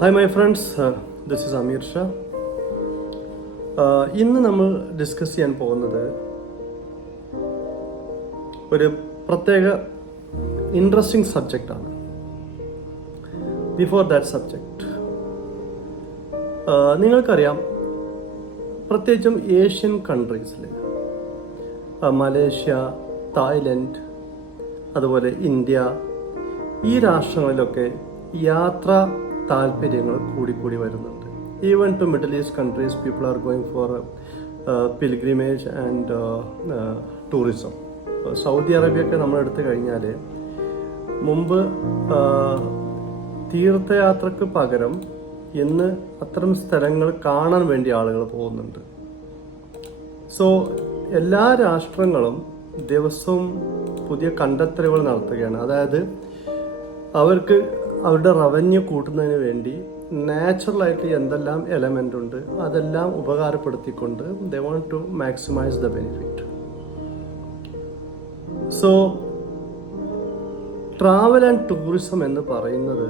Hi my friends, this is Ameer Shah. ഇന്ന് നമ്മൾ discuss ചെയ്യാൻ പോകുന്നത് ഒരു പ്രത്യേക ഇൻട്രസ്റ്റിംഗ് സബ്ജക്റ്റാണ്. ബിഫോർ ദാറ്റ് സബ്ജക്റ്റ്, നിങ്ങൾക്കറിയാം, പ്രത്യേകിച്ചും ഏഷ്യൻ കൺട്രീസിൽ മലേഷ്യ, തായ്ലൻഡ്, അതുപോലെ ഇന്ത്യ, ഈ രാഷ്ട്രങ്ങളിലൊക്കെ യാത്രാ താല്പര്യങ്ങൾ കൂടിക്കൂടി വരുന്നുണ്ട്. Even to Middle East countries people are going for pilgrimage and tourism. Saudi അറേബ്യയൊക്കെ നമ്മൾ എടുത്തു കഴിഞ്ഞാൽ മുമ്പ് തീർത്ഥയാത്രക്ക് പകരം ഇന്ന് അത്തരം സ്ഥലങ്ങൾ കാണാൻ വേണ്ടി ആളുകൾ പോകുന്നുണ്ട്. സോ എല്ലാ രാഷ്ട്രങ്ങളും ദിവസവും പുതിയ കണ്ടെത്തലുകൾ നടത്തുകയാണ്. അതായത് അവർക്ക് അവരുടെ റവന്യൂ കൂട്ടുന്നതിന് വേണ്ടി നാച്ചുറലായിട്ട് എന്തെല്ലാം എലമെൻ്റ് ഉണ്ട് അതെല്ലാം ഉപകാരപ്പെടുത്തിക്കൊണ്ട് they want to maximise the benefit. So travel and tourism എന്ന് പറയുന്നത്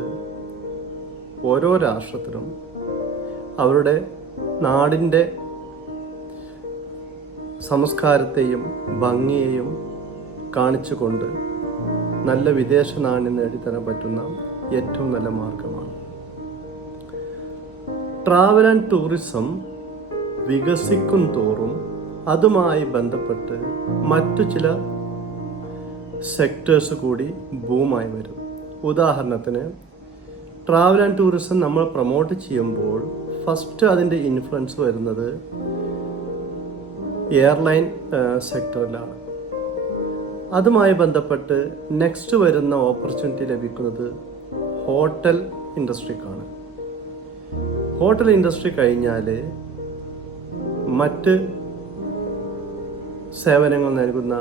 ഓരോ രാഷ്ട്രത്തിനും അവരുടെ നാടിൻ്റെ സംസ്കാരത്തെയും ഭംഗിയെയും കാണിച്ചുകൊണ്ട് നല്ല വിദേശ നാണ്യം നേടിത്തരാൻ പറ്റുന്ന ഏറ്റവും നല്ല മാർഗമാണ്. ട്രാവൽ ആൻഡ് ടൂറിസം വികസിക്കും തോറും അതുമായി ബന്ധപ്പെട്ട് മറ്റു ചില സെക്ടേഴ്സ് കൂടി ബൂമായി വരും. ഉദാഹരണത്തിന്, ട്രാവൽ ആൻഡ് ടൂറിസം നമ്മൾ പ്രൊമോട്ട് ചെയ്യുമ്പോൾ ഫസ്റ്റ് അതിൻ്റെ ഇൻഫ്ലുവൻസ് വരുന്നത് എയർലൈൻ സെക്ടറിലാണ്. അതുമായി ബന്ധപ്പെട്ട് നെക്സ്റ്റ് വരുന്ന ഓപ്പർച്യൂണിറ്റി ലഭിക്കുന്നത് ഹോട്ടൽ ഇൻഡസ്ട്രിക്കാണ്. ഹോട്ടൽ ഇൻഡസ്ട്രി കഴിഞ്ഞാൽ മറ്റ് സേവനങ്ങൾ നൽകുന്ന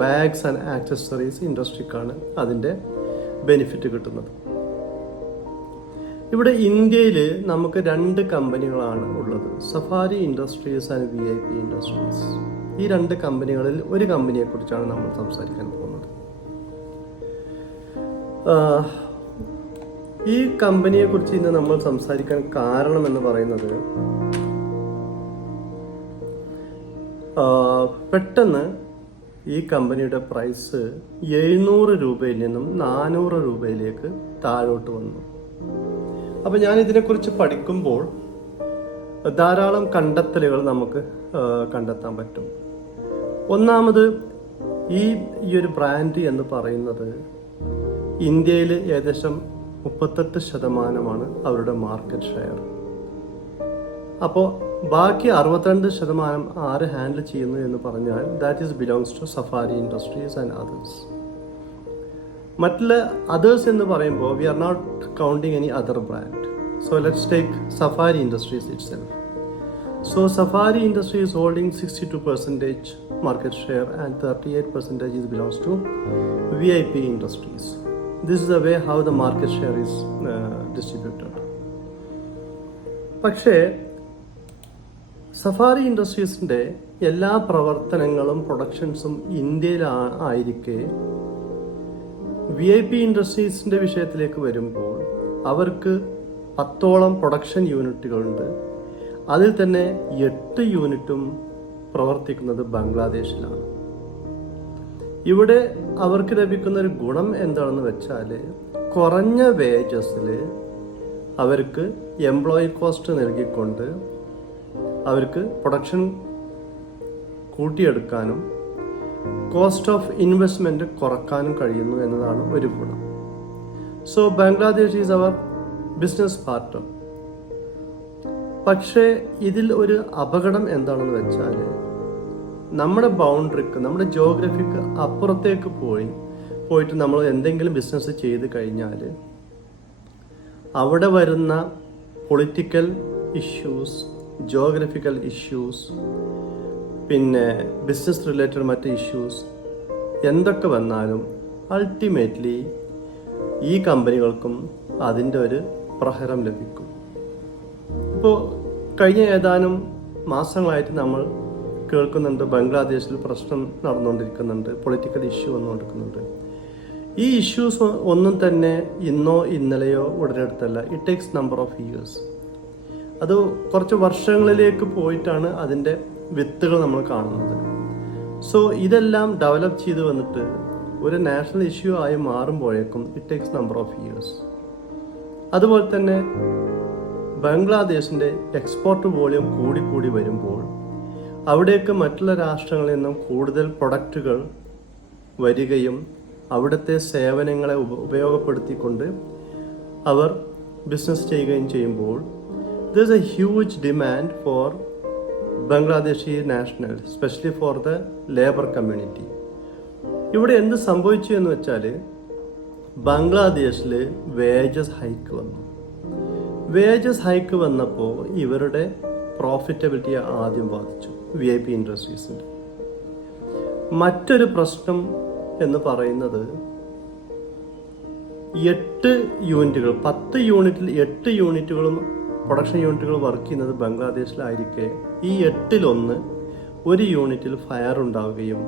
ബാഗ്സ് ആൻഡ് ആക്സസറീസ് ഇൻഡസ്ട്രിക്കാണ് അതിൻ്റെ ബെനിഫിറ്റ് കിട്ടുന്നത്. ഇവിടെ ഇന്ത്യയിൽ നമുക്ക് 2 കമ്പനികളാണ് ഉള്ളത്, safari Industries and VIP industries. ഈ 2 കമ്പനികളിൽ ഒരു കമ്പനിയെ കുറിച്ചാണ് നമ്മൾ സംസാരിക്കാൻ പോകുന്നത്. ഈ കമ്പനിയെ കുറിച്ച് ഇന്ന് നമ്മൾ സംസാരിക്കാൻ കാരണം എന്ന് പറയുന്നത്, പെട്ടെന്ന് ഈ കമ്പനിയുടെ പ്രൈസ് 700 രൂപയിൽ നിന്നും 400 രൂപയിലേക്ക് താഴോട്ട് വന്നു. അപ്പോൾ ഞാൻ ഇതിനെക്കുറിച്ച് പഠിക്കുമ്പോൾ ധാരാളം കണ്ടെത്തലുകൾ നമുക്ക് കണ്ടെത്താൻ പറ്റും. ഒന്നാമത്, ഈ ഒരു ബ്രാൻഡ് എന്ന് പറയുന്നത് ഇന്ത്യയിൽ ഏകദേശം 38% അവരുടെ മാർക്കറ്റ് ഷെയർ. അപ്പോൾ ബാക്കി 62% ആര് ഹാൻഡിൽ ചെയ്യുന്നു എന്ന് പറഞ്ഞാൽ that is belongs to Safari Industries and others. മറ്റുള്ള അതേഴ്സ് എന്ന് പറയുമ്പോൾ we are not counting any other brand. So let's take Safari Industries itself. So Safari Industry is holding 62% market share and 38% belongs to VIP Industries. This is the way how the market share is distributed. പക്ഷേ safari ഇൻഡസ്ട്രീസിൻ്റെ എല്ലാ പ്രവർത്തനങ്ങളും പ്രൊഡക്ഷൻസും ഇന്ത്യയിലായിരിക്കെ VIP ഇൻഡസ്ട്രീസിൻ്റെ വിഷയത്തിലേക്ക് വരുമ്പോൾ അവർക്ക് 10ഓളം production യൂണിറ്റുകളുണ്ട്. അതിൽ തന്നെ 8 യൂണിറ്റും പ്രവർത്തിക്കുന്നത് ബംഗ്ലാദേശിലാണ്. ഇവിടെ അവർക്ക് ലഭിക്കുന്ന ഒരു ഗുണം എന്താണെന്ന് വെച്ചാൽ, കുറഞ്ഞ വേജസിൽ അവർക്ക് എംപ്ലോയി കോസ്റ്റ് നൽകിക്കൊണ്ട് അവർക്ക് പ്രൊഡക്ഷൻ കൂട്ടിയെടുക്കാനും കോസ്റ്റ് ഓഫ് ഇൻവെസ്റ്റ്മെൻറ്റ് കുറക്കാനും കഴിയുന്നു എന്നതാണ് ഒരു ഗുണം. So Bangladesh is our business partner. പക്ഷേ ഇതിൽ ഒരു അപകടം എന്താണെന്ന് വെച്ചാൽ, നമ്മുടെ ബൗണ്ടറിക്ക്, നമ്മുടെ ജോഗ്രഫിക്ക് അപ്പുറത്തേക്ക് പോയിട്ട് നമ്മൾ എന്തെങ്കിലും ബിസിനസ് ചെയ്ത് കഴിഞ്ഞാൽ അവിടെ വരുന്ന പൊളിറ്റിക്കൽ ഇഷ്യൂസ്, ജോഗ്രഫിക്കൽ ഇഷ്യൂസ്, പിന്നെ ബിസിനസ് റിലേറ്റഡ് മറ്റ് ഇഷ്യൂസ് എന്തൊക്കെ വന്നാലും അൾട്ടിമേറ്റ്ലി ഈ കമ്പനികൾക്കും അതിൻ്റെ ഒരു പ്രഹരം ലഭിക്കും. ഇപ്പോൾ കഴിഞ്ഞ ഏതാനും മാസങ്ങളായിട്ട് നമ്മൾ കേൾക്കുന്നുണ്ട്, ബംഗ്ലാദേശിൽ പ്രശ്നം നടന്നുകൊണ്ടിരിക്കുന്നുണ്ട്, പൊളിറ്റിക്കൽ ഇഷ്യൂ വന്നുകൊണ്ടിരിക്കുന്നുണ്ട്. ഈ ഇഷ്യൂസ് ഒന്നും തന്നെ ഇന്നോ ഇന്നലെയോ ഉടലെടുത്തല്ല. It takes number of years. അത് കുറച്ച് വർഷങ്ങളിലേക്ക് പോയിട്ടാണ് അതിൻ്റെ വിത്തുകൾ നമ്മൾ കാണുന്നത്. സോ ഇതെല്ലാം ഡെവലപ്പ് ചെയ്ത് വന്നിട്ട് ഒരു നാഷണൽ ഇഷ്യൂ ആയി മാറുമ്പോഴേക്കും it takes number of years. അതുപോലെ തന്നെ ബംഗ്ലാദേശിൻ്റെ എക്സ്പോർട്ട് വോളിയം കൂടി വരുമ്പോൾ അവിടേക്ക് മറ്റുള്ള രാഷ്ട്രങ്ങളിൽ നിന്നും കൂടുതൽ പ്രൊഡക്റ്റുകൾ വരികയും അവിടുത്തെ സേവനങ്ങളെ ഉപയോഗപ്പെടുത്തിക്കൊണ്ട് അവർ ബിസിനസ് ചെയ്യുകയും ചെയ്യുമ്പോൾ there is a huge demand for Bangladeshi nationals, especially for the labor community. ഇവിടെ എന്ത് സംഭവിച്ചു എന്ന് വെച്ചാൽ ബംഗ്ലാദേശിൽ വേജസ് ഹൈക്ക് വന്നു. വേജസ് ഹൈക്ക് വന്നപ്പോൾ ഇവരുടെ പ്രോഫിറ്റബിലിറ്റിയെ ആദ്യം ബാധിച്ചു VIP ഇൻഡസ്ട്രീസിൻ്റെ. മറ്റൊരു പ്രശ്നം എന്ന് പറയുന്നത് 8 യൂണിറ്റുകൾ 10 യൂണിറ്റിൽ 8 യൂണിറ്റുകളും പ്രൊഡക്ഷൻ യൂണിറ്റുകൾ വർക്ക് ചെയ്യുന്നത് ബംഗ്ലാദേശിലായിരിക്കെ ഈ 8-1 ഒരു യൂണിറ്റിൽ ഫയർ ഉണ്ടാവുകയും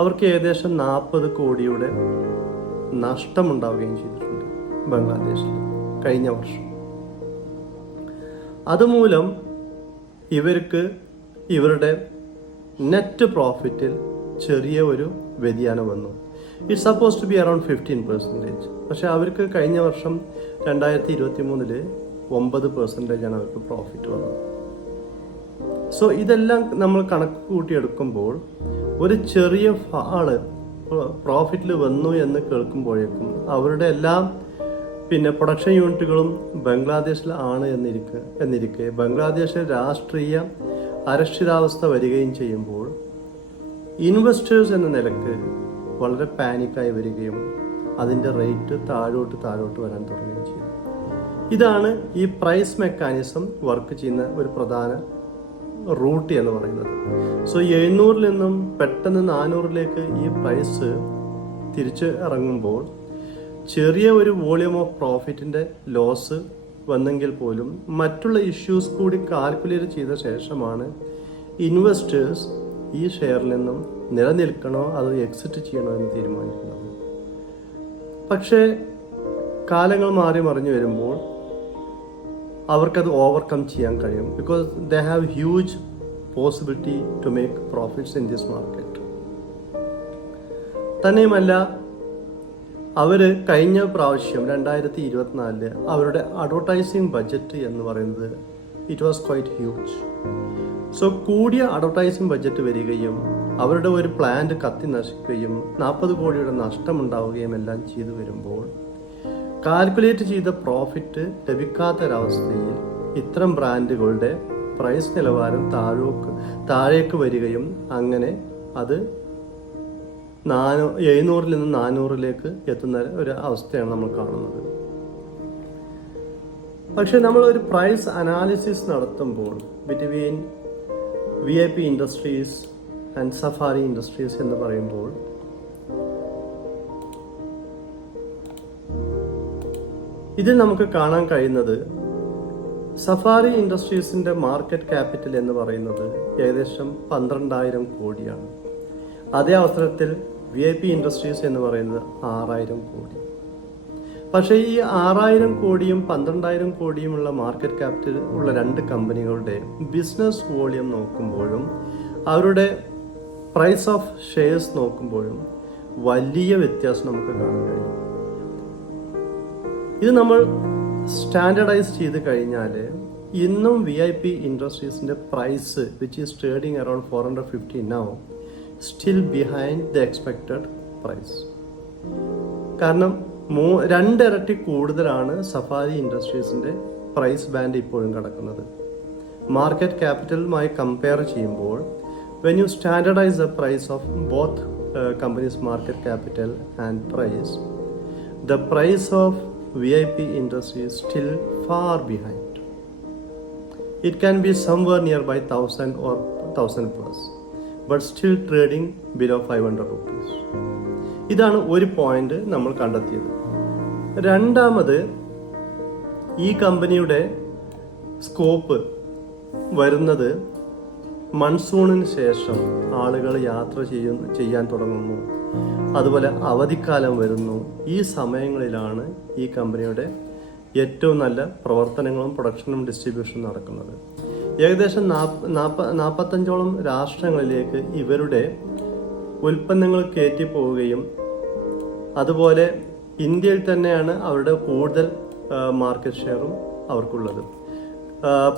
അവർക്ക് ഏകദേശം 40 കോടിയുടെ നഷ്ടമുണ്ടാവുകയും ചെയ്തിട്ടുണ്ട് ബംഗ്ലാദേശിൽ കഴിഞ്ഞ വർഷം. അതുമൂലം ഇവർക്ക് ഇവരുടെ നെറ്റ് പ്രോഫിറ്റിൽ ചെറിയ ഒരു വ്യതിയാനം വന്നു. It suppose to be around 15%. പക്ഷെ അവർക്ക് കഴിഞ്ഞ വർഷം 2023 9% അവർക്ക് പ്രോഫിറ്റ് വന്നത്. സോ ഇതെല്ലാം നമ്മൾ കണക്ക് കൂട്ടിയെടുക്കുമ്പോൾ ഒരു ചെറിയ ഫാള് പ്രോഫിറ്റിൽ വന്നു എന്ന് കേൾക്കുമ്പോഴേക്കും അവരുടെ എല്ലാം പ്രൊഡക്ഷൻ യൂണിറ്റുകളും ബംഗ്ലാദേശിൽ ആണ് എന്നിരിക്കെ ബംഗ്ലാദേശിലെ രാഷ്ട്രീയ അരക്ഷിതാവസ്ഥ വരികയും ചെയ്യുമ്പോൾ ഇൻവെസ്റ്റേഴ്സ് എന്ന നിലക്ക് വളരെ പാനിക്കായി വരികയും അതിൻ്റെ റേറ്റ് താഴോട്ട് വരാൻ തുടങ്ങുകയും ചെയ്തു. ഇതാണ് ഈ പ്രൈസ് മെക്കാനിസം വർക്ക് ചെയ്യുന്ന ഒരു പ്രധാന റൂട്ട് എന്ന് പറയുന്നത്. സോ 700 നിന്നും പെട്ടെന്ന് 400 ഈ പ്രൈസ് തിരിച്ച് ഇറങ്ങുമ്പോൾ ചെറിയ ഒരു വോളിയം ഓഫ് പ്രോഫിറ്റിൻ്റെ ലോസ് വന്നെങ്കിൽ പോലും മറ്റുള്ള ഇഷ്യൂസ് കൂടി കാൽക്കുലേറ്റ് ചെയ്ത ശേഷമാണ് ഇൻവെസ്റ്റേഴ്സ് ഈ ഷെയറിൽ നിന്നും നിലനിൽക്കണോ അതോ എക്സിറ്റ് ചെയ്യണോ എന്ന് തീരുമാനിക്കുന്നത്. പക്ഷേ കാലങ്ങൾ മാറി മറിഞ്ഞു വരുമ്പോൾ അവർക്കത് ഓവർകം ചെയ്യാൻ കഴിയും. Because they have huge possibility to make profits in this market. തന്നെയുമല്ല അവർ കഴിഞ്ഞ പ്രാവശ്യം 2024 അവരുടെ അഡ്വർടൈസിങ് ബഡ്ജറ്റ് എന്ന് പറയുന്നത് it was quite huge. So കൂടിയ അഡ്വർടൈസിങ് ബഡ്ജറ്റ് വരികയും അവരുടെ ഒരു പ്ലാന്റ് കത്തി നശിക്കുകയും 40 കോടിയുടെ നഷ്ടമുണ്ടാവുകയും എല്ലാം ചെയ്തു വരുമ്പോൾ കാൽക്കുലേറ്റ് ചെയ്ത പ്രോഫിറ്റ് ലഭിക്കാത്തൊരവസ്ഥയിൽ ഇത്തരം ബ്രാൻഡുകളുടെ പ്രൈസ് നിലവാരം താഴേക്ക് വരികയും അങ്ങനെ അത് 700 നിന്ന് 400 എത്തുന്ന ഒരു അവസ്ഥയാണ് നമ്മൾ കാണുന്നത്. പക്ഷെ നമ്മൾ ഒരു പ്രൈസ് അനാലിസിസ് നടത്തുമ്പോൾ between VIP industries and safari industries എന്ന് പറയുമ്പോൾ ഇതിൽ നമുക്ക് കാണാൻ കഴിയുന്നത് സഫാരി ഇൻഡസ്ട്രീസിന്റെ മാർക്കറ്റ് ക്യാപിറ്റൽ എന്ന് പറയുന്നത് ഏകദേശം 12,000 കോടിയാണ്. അതേ അവസരത്തിൽ VIP ഇൻഡസ്ട്രീസ് എന്ന് പറയുന്നത് 6,000 കോടി. പക്ഷേ ഈ 6,000 കോടിയും 12,000 കോടിയുമുള്ള മാർക്കറ്റ് ക്യാപിറ്റൽ ഉള്ള രണ്ട് കമ്പനികളുടെ ബിസിനസ് വോളിയം നോക്കുമ്പോഴും അവരുടെ പ്രൈസ് ഓഫ് ഷെയർസ് നോക്കുമ്പോഴും വലിയ വ്യത്യാസം നമുക്ക് കാണാൻ കഴിയും. ഇത് നമ്മൾ സ്റ്റാൻഡർഡൈസ് ചെയ്ത് കഴിഞ്ഞാൽ ഇന്നും VIP ഇൻഡസ്ട്രീസിന്റെ price which is trading around 450 now still behind the expected price. കാരണം 2 ഇരട്ടി കൂടുതലാണ് സഫാരി ഇൻഡസ്ട്രീസിന്റെ പ്രൈസ് ബാൻഡ് ഇപ്പോഴും കിടക്കുന്നത്. മാർക്കറ്റ് ക്യാപിറ്റലുമായി കമ്പയർ ചെയ്യുമ്പോൾ when you standardize the price of both companies' market capital and price, the price of VIP industry is still far behind. It can be somewhere nearby 1,000 or 1,000 plus, but still trading below 500 rupees. ഇതാണ് ഒരു point നമ്മൾ കണ്ടെത്തിയത്. രണ്ടാമത്, ഈ കമ്പനിയുടെ scope വരുന്നത് മൺസൂണിന് ശേഷം ആളുകൾ യാത്ര ചെയ്യാൻ തുടങ്ങുന്നു, അതുപോലെ അവധിക്കാലം വരുന്നു. ഈ സമയങ്ങളിലാണ് ഈ കമ്പനിയുടെ ഏറ്റവും നല്ല പ്രവർത്തനങ്ങളും പ്രൊഡക്ഷനും ഡിസ്ട്രിബ്യൂഷനും നടക്കുന്നത്. ഏകദേശം 45ഓളം രാഷ്ട്രങ്ങളിലേക്ക് ഇവരുടെ ഉൽപ്പന്നങ്ങൾ കയറ്റിപ്പോവുകയും അതുപോലെ ഇന്ത്യയിൽ തന്നെയാണ് അവരുടെ കൂടുതൽ മാർക്കറ്റ് ഷെയറും അവർക്കുള്ളത്.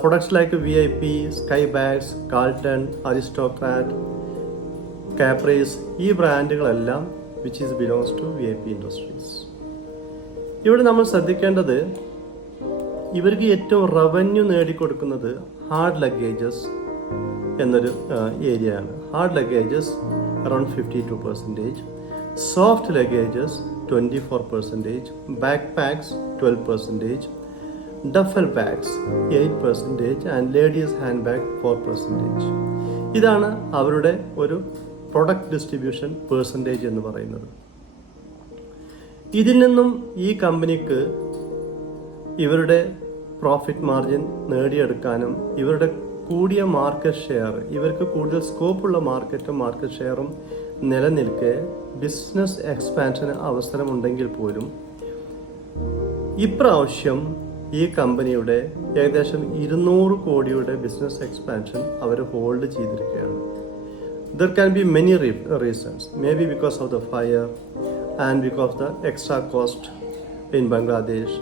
Products like VIP, Sky Bags, Carlton, Aristocrat, Caprese, ഈ ബ്രാൻഡുകളെല്ലാം which is belongs to VIP industries. ഇവിടെ നമ്മൾ ശ്രദ്ധിക്കേണ്ടത് ഇവർക്ക് ഏറ്റവും റവന്യൂ നേടിക്കൊടുക്കുന്നത് ഹാർഡ് ലഗേജസ് എന്നൊരു ഏരിയയാണ്. Hard luggages around 52%, soft luggages 24%, backpacks 12%, duffel bags 8% and ladies handbag 4%. ഇതാണ് അവരുടെ ഒരു പ്രൊഡക്റ്റ് ഡിസ്ട്രിബ്യൂഷൻ പെർസെൻറ്റേജ് എന്ന് പറയുന്നത്. ഇതിൽ നിന്നും ഈ കമ്പനിക്ക് ഇവരുടെ പ്രോഫിറ്റ് മാർജിൻ നേടിയെടുക്കാനും ഇവരുടെ കൂടിയ മാർക്കറ്റ് ഷെയർ, ഇവർക്ക് കൂടുതൽ സ്കോപ്പുള്ള മാർക്കറ്റ് ഷെയറും നിലനിൽക്കെ ബിസിനസ് എക്സ്പാൻഷന് അവസരമുണ്ടെങ്കിൽ പോലും ഇപ്രാവശ്യം ഈ കമ്പനിയുടെ ഏകദേശം 200 കോടിയുടെ ബിസിനസ് എക്സ്പാൻഷൻ അവർ ഹോൾഡ് ചെയ്തിരിക്കുകയാണ്. There can be many reasons, maybe because of the fire and because of the extra cost in Bangladesh.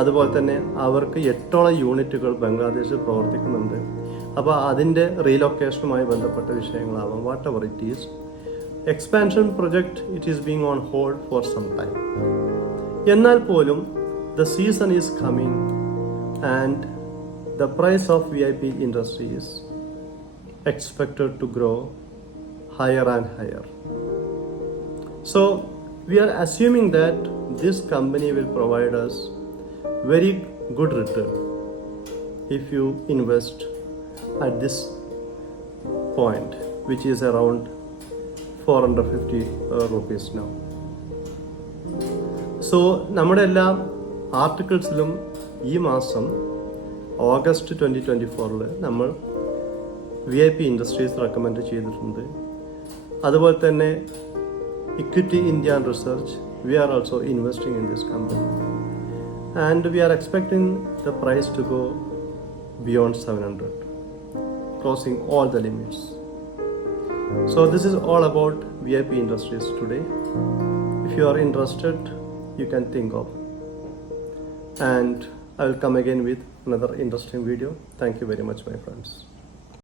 അതുപോലെ തന്നെ അവർക്ക് 8 യൂണിറ്റുകൾ ബംഗ്ലാദേശിൽ പ്രവർത്തിക്കുന്നുണ്ട്. അപ്പോൾ അതിൻ്റെ റീലൊക്കേഷനുമായി ബന്ധപ്പെട്ട വിഷയങ്ങളാവാം. Whatever it is, expansion project it is being on hold for some time. എന്നാൽ പോലും the season is coming and the price of VIP industry is expected to grow higher and higher. So we are assuming that this company will provide us very good return if you invest at this point, which is around 450 rupees now. So നമ്മുടെ എല്ലാ ആർട്ടിക്കിൾസിലും ഈ മാസം August 2024 നമ്മൾ VIP industries recommend ചെയ്തിട്ടുണ്ട്. അതുപോലെ തന്നെ equity India research, we are also investing in this company and we are expecting the price to go beyond 700, crossing all the limits. So this is all about VIP industries today. If you are interested, you can think of. And I will come again with another interesting video. Thank you very much, my friends.